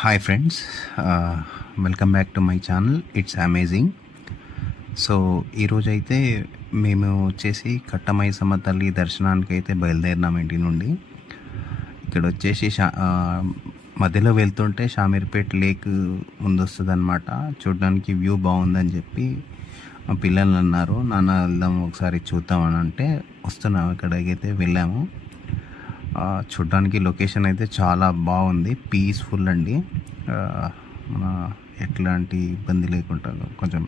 Hi friends, welcome back to my channel. It's amazing. So ఈరోజైతే మేము వచ్చేసి కట్టమైసమ్మ తల్లి దర్శనానికి అయితే బయలుదేరినాం ఇంటి నుండి. ఇక్కడ వచ్చేసి మధ్యలో వెళ్తుంటే షామీర్పేట్ లేక్ ముందు వస్తుంది అనమాట. చూడడానికి వ్యూ బాగుందని చెప్పి మా పిల్లలు అన్నారు, నాన్న వెళ్దాం ఒకసారి చూద్దామని అంటే వస్తున్నాము. ఇక్కడికైతే వెళ్ళాము. చూడ్డానికి లొకేషన్ అయితే చాలా బాగుంది, పీస్ఫుల్ అండి. మన ఎట్లాంటి ఇబ్బంది లేకుండా కొంచెం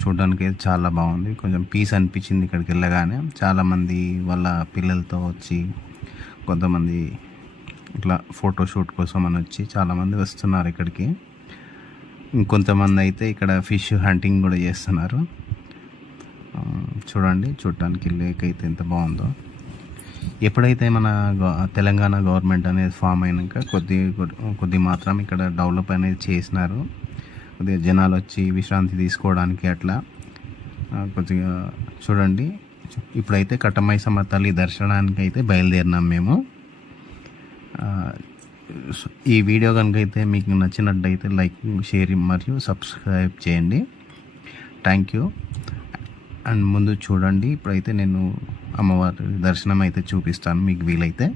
చూడడానికి అయితే చాలా బాగుంది. కొంచెం పీస్ అనిపించింది ఇక్కడికి వెళ్ళగానే. చాలామంది వాళ్ళ పిల్లలతో వచ్చి, కొంతమంది ఇట్లా ఫోటోషూట్ కోసం అని వచ్చి చాలామంది వస్తున్నారు ఇక్కడికి. ఇంకొంతమంది అయితే ఇక్కడ ఫిష్ హంటింగ్ కూడా చేస్తున్నారు. చూడండి, చూడటానికి లేక్ అయితే ఎంత బాగుందో. ఎప్పుడైతే మన తెలంగాణ గవర్నమెంట్ అనేది ఫామ్ అయినాక కొద్ది మాత్రం ఇక్కడ డెవలప్ అనేది చేసినారు. కొద్దిగా జనాలు వచ్చి విశ్రాంతి తీసుకోవడానికి అట్లా కొద్దిగా చూడండి. ఇప్పుడైతే కట్టమైసమ్మ తల్లి దర్శనానికి అయితే బయలుదేరినాం మేము. ఈ వీడియో కనుక అయితే మీకు నచ్చినట్టయితే లైక్, షేర్ మరియు సబ్స్క్రైబ్ చేయండి. Thank you. అండ్ ముందు చూడండి, ఇప్పుడైతే నేను అమ్మవారి దర్శనం అయితే చూపిస్తాను మీకు వీలైతే.